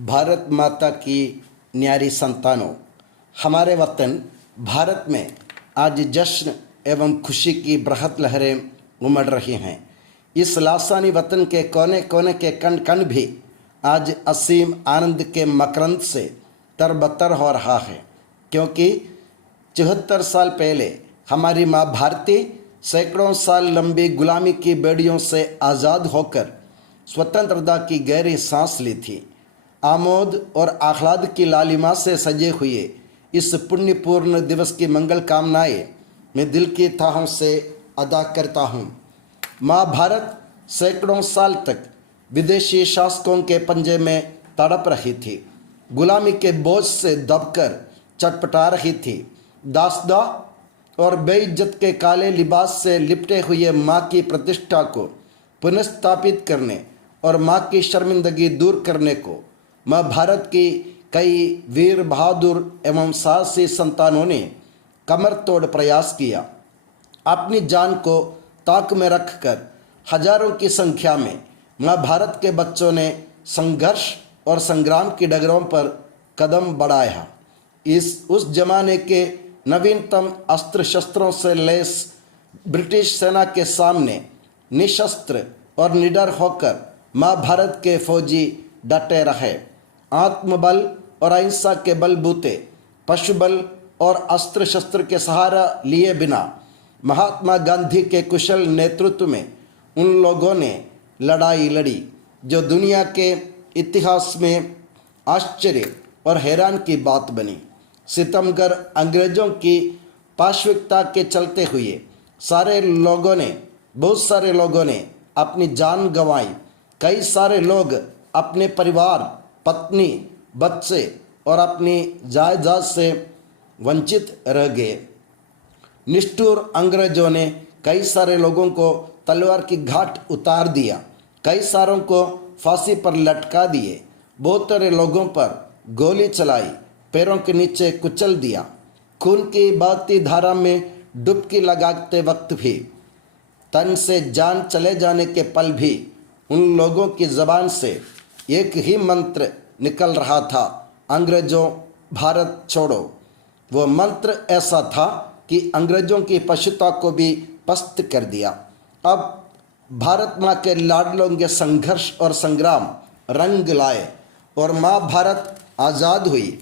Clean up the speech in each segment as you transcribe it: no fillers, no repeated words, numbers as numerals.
भारत माता की न्यारी संतानों, हमारे वतन भारत में आज जश्न एवं खुशी की बृहद लहरें उमड़ रही हैं। इस लासानी वतन के कोने कोने के कण कण भी आज असीम आनंद के मकरंद से तरबतर हो रहा है, क्योंकि 74 साल पहले हमारी माँ भारती सैकड़ों साल लंबी गुलामी की बेड़ियों से आज़ाद होकर स्वतंत्रता की गहरी सांस ली थी। आमोद और आह्लाद की लालिमा से सजे हुए इस पुण्यपूर्ण दिवस की मंगल कामनाएं मैं दिल की तहों से अदा करता हूँ। माँ भारत सैकड़ों साल तक विदेशी शासकों के पंजे में तड़प रही थी, गुलामी के बोझ से दबकर चटपटा रही थी। दासदा और बेइज्जत के काले लिबास से लिपटे हुए माँ की प्रतिष्ठा को पुनर्स्थापित करने और माँ की शर्मिंदगी दूर करने को माँ भारत की कई वीर बहादुर एवं साहसी संतानों ने कमर तोड़ प्रयास किया। अपनी जान को ताक में रखकर हजारों की संख्या में माँ भारत के बच्चों ने संघर्ष और संग्राम की डगरों पर कदम बढ़ाया। उस जमाने के नवीनतम अस्त्र शस्त्रों से लैस ब्रिटिश सेना के सामने निशस्त्र और निडर होकर माँ भारत के फौजी डटे रहे। आत्मबल और अहिंसा के बलबूते, पशुबल और अस्त्र शस्त्र के सहारा लिए बिना महात्मा गांधी के कुशल नेतृत्व में उन लोगों ने लड़ाई लड़ी जो दुनिया के इतिहास में आश्चर्य और हैरान की बात बनी। सितमगर अंग्रेजों की पाशविकता के चलते हुए बहुत सारे लोगों ने अपनी जान गंवाई। कई सारे लोग अपने परिवार, पत्नी, बच्चे और अपनी जायदाद से वंचित रह गए। निष्ठुर अंग्रेजों ने कई सारे लोगों को तलवार की घाट उतार दिया, कई सारों को फांसी पर लटका दिए, बहुत सारे लोगों पर गोली चलाई, पैरों के नीचे कुचल दिया। खून की बहती धारा में डुबकी लगाते वक्त भी, तन से जान चले जाने के पल भी उन लोगों की ज़बान से एक ही मंत्र निकल रहा था, अंग्रेजों भारत छोड़ो। वो मंत्र ऐसा था कि अंग्रेजों की पशुता को भी पस्त कर दिया। अब भारत माँ के लाडलों के संघर्ष और संग्राम रंग लाए और माँ भारत आज़ाद हुई।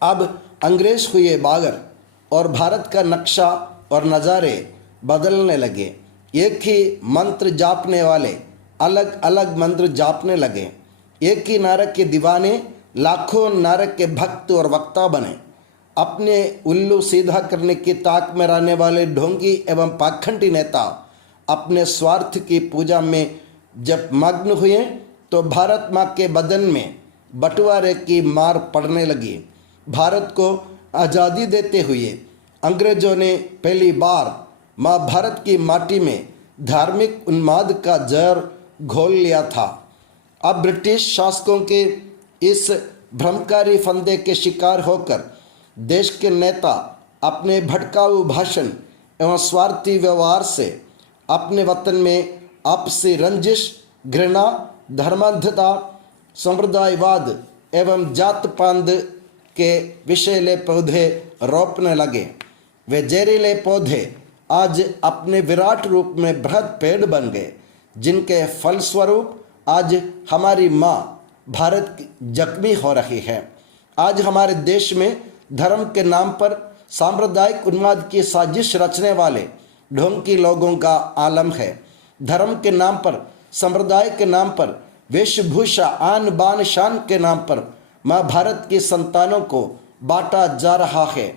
अब अंग्रेज हुए बागर और भारत का नक्शा और नज़ारे बदलने लगे। एक ही मंत्र जापने वाले अलग अलग मंत्र जापने लगे। एक ही नारक के दीवाने लाखों नारक के भक्त और वक्ता बने। अपने उल्लू सीधा करने की ताक में रहने वाले ढोंगी एवं पाखंडी नेता अपने स्वार्थ की पूजा में जब मग्न हुए तो भारत माँ के बदन में बंटवारे की मार पड़ने लगी। भारत को आज़ादी देते हुए अंग्रेजों ने पहली बार माँ भारत की माटी में धार्मिक उन्माद का जहर घोल लिया था। अब ब्रिटिश शासकों के इस भ्रमकारी फंदे के शिकार होकर देश के नेता अपने भड़काऊ भाषण एवं स्वार्थी व्यवहार से अपने वतन में आपसी रंजिश, घृणा, धर्मांधता, संप्रदायवाद एवं जात पात के विषैले पौधे रोपने लगे। वे जहरीले पौधे आज अपने विराट रूप में बृहद पेड़ बन गए, जिनके फलस्वरूप आज हमारी माँ भारत जख्मी हो रही है। आज हमारे देश में धर्म के नाम पर सांप्रदायिक उन्माद की साजिश रचने वाले ढोंगी लोगों का आलम है। धर्म के नाम पर, संप्रदाय के नाम पर, वेशभूषा, आन बान शान के नाम पर माँ भारत की संतानों को बांटा जा रहा है।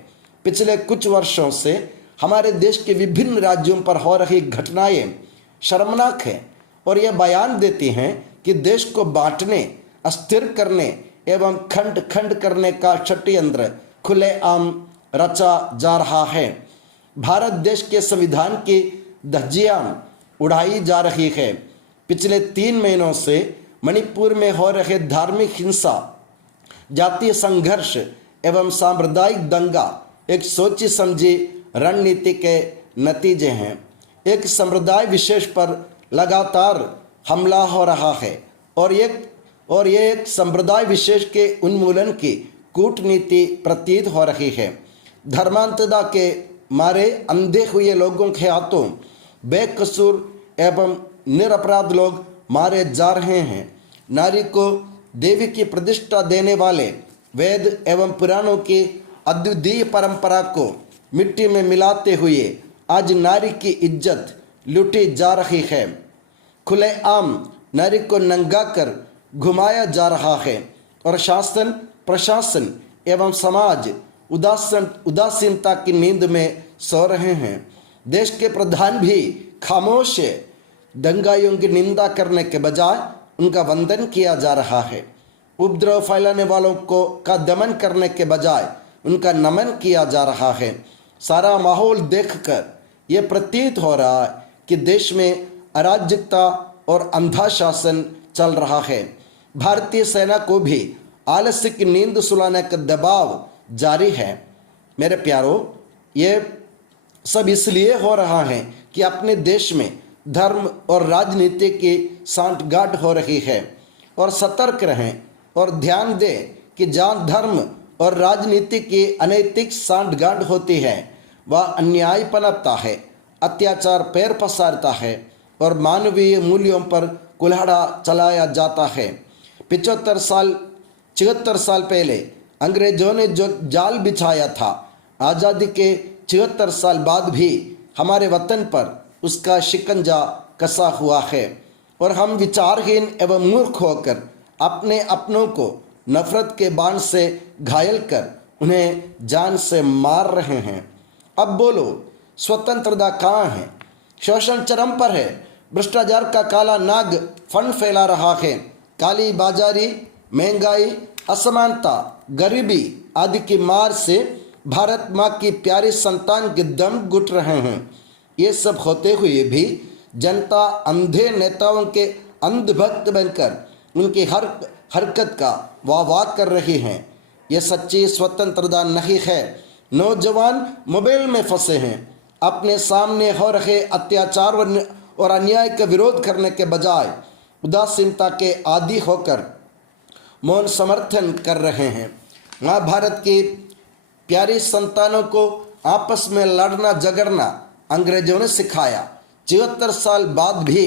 पिछले कुछ वर्षों से हमारे देश के विभिन्न राज्यों पर हो रही घटनाएं शर्मनाक हैं और यह बयान देती हैं कि देश को बांटने, अस्थिर करने एवं खंड खंड करने का षड्यंत्र खुलेआम रचा जा रहा है। भारत देश के संविधान की धज्जियां उड़ाई जा रही है। पिछले 3 महीनों से मणिपुर में हो रहे धार्मिक हिंसा, जातीय संघर्ष एवं सांप्रदायिक दंगा एक सोची समझी रणनीति के नतीजे हैं। एक संप्रदाय विशेष पर लगातार हमला हो रहा है और ये एक संप्रदाय विशेष के उन्मूलन की कूटनीति प्रतीत हो रही है। धर्मांतरता के मारे अंधे हुए लोगों के हाथों बेकसूर एवं निरपराध लोग मारे जा रहे हैं। नारी को देवी की प्रतिष्ठा देने वाले वेद एवं पुराणों की अद्वितीय परंपरा को मिट्टी में मिलाते हुए आज नारी की इज्जत लूटी जा रही है। खुलेआम नारी को नंगा कर घुमाया जा रहा है और शासन, प्रशासन एवं समाज उदासीनता की नींद में सो रहे हैं। देश के प्रधान भी खामोश है। दंगाइयों की निंदा करने के बजाय उनका वंदन किया जा रहा है। उपद्रव फैलाने वालों को का दमन करने के बजाय उनका नमन किया जा रहा है। सारा माहौल देखकर यह प्रतीत हो रहा है कि देश में अराजकता और अंधा शासन चल रहा है। भारतीय सेना को भी आलस्य की नींद सुलाने का दबाव जारी है। मेरे प्यारों, ये सब इसलिए हो रहा है कि अपने देश में धर्म और राजनीति की सांठगांठ हो रही है। और सतर्क रहें और ध्यान दें कि जहाँ धर्म और राजनीति की अनैतिक सांठगांठ होती है वह अन्याय पनपता है, अत्याचार पैर पसारता है और मानवीय मूल्यों पर कुल्हाड़ा चलाया जाता है। 74 साल पहले अंग्रेजों ने जो जाल बिछाया था, आज़ादी के 74 साल बाद भी हमारे वतन पर उसका शिकंजा कसा हुआ है और हम विचारहीन एवं मूर्ख होकर अपने अपनों को नफरत के बाण से घायल कर उन्हें जान से मार रहे हैं। अब बोलो, स्वतंत्रता कहाँ है? शोषण चरम पर है। भ्रष्टाचार का काला नाग फंड फैला रहा है। काली बाजारी, महंगाई, असमानता, गरीबी आदि की मार से भारत माँ की प्यारी संतान के दम घुट रहे हैं। ये सब होते हुए भी जनता अंधे नेताओं के अंधभक्त बनकर उनकी हर हरकत का वाह कर रही हैं। ये सच्ची स्वतंत्रता नहीं है। नौजवान मोबाइल में फंसे हैं। अपने सामने हो रहे अत्याचार और अन्याय का विरोध करने के बजाय उदासीनता के आदी होकर मौन समर्थन कर रहे हैं। महाभारत की प्यारी संतानों को आपस में लड़ना झगड़ना अंग्रेजों ने सिखाया। 74 साल बाद भी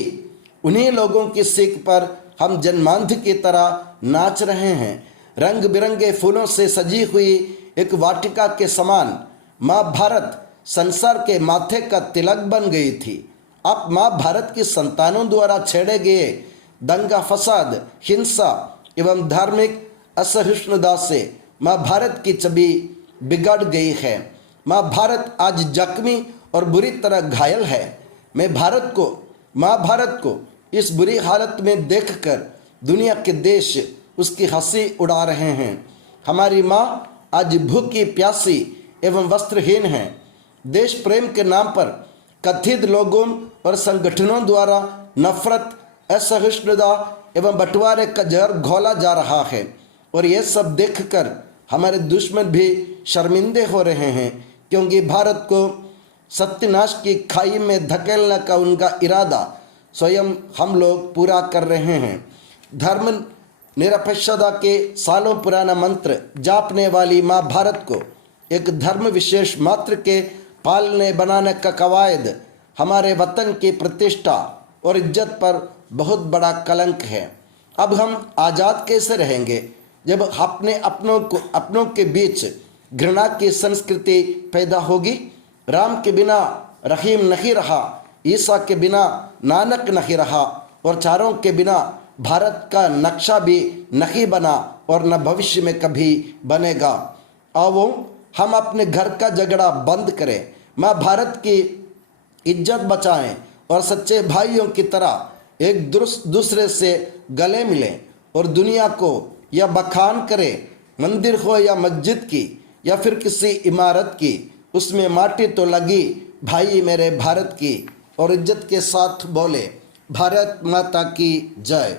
उन्हीं लोगों की सीख पर हम जन्मांध की तरह नाच रहे हैं। रंग बिरंगे फूलों से सजी हुई एक वाटिका के समान माँ भारत संसार के माथे का तिलक बन गई थी। अब माँ भारत की संतानों द्वारा छेड़े गए दंगा फसाद, हिंसा एवं धार्मिक असहिष्णुता से माँ भारत की छवि बिगड़ गई है। माँ भारत आज जख्मी और बुरी तरह घायल है। माँ भारत को इस बुरी हालत में देखकर दुनिया के देश उसकी हंसी उड़ा रहे हैं। हमारी माँ आज भूखी प्यासी एवं वस्त्रहीन है। देश प्रेम के नाम पर कथित लोगों और संगठनों द्वारा नफरत, असहिष्णुता एवं बंटवारे का जहर घोला जा रहा है और यह सब देखकर हमारे दुश्मन भी शर्मिंदे हो रहे हैं, क्योंकि भारत को सत्यानाश की खाई में धकेलने का उनका इरादा स्वयं हम लोग पूरा कर रहे हैं। धर्म निरपेक्षता के सालों पुराना मंत्र जापने वाली माँ भारत को एक धर्म विशेष मात्र के पालने बनाने का कवायद हमारे वतन की प्रतिष्ठा और इज्जत पर बहुत बड़ा कलंक है। अब हम आज़ाद कैसे रहेंगे जब अपनों के बीच घृणा की संस्कृति पैदा होगी? राम के बिना रहीम नहीं रहा, ईसा के बिना नानक नहीं रहा और चारों के बिना भारत का नक्शा भी नहीं बना और न भविष्य में कभी बनेगा। आओ हम अपने घर का झगड़ा बंद करें, माँ भारत की इज्जत बचाएं और सच्चे भाइयों की तरह एक दूसरे से गले मिलें और दुनिया को यह बखान करें, मंदिर हो या मस्जिद की या फिर किसी इमारत की, उसमें माटी तो लगी भाई मेरे भारत की, और इज्जत के साथ बोले भारत माता की जय।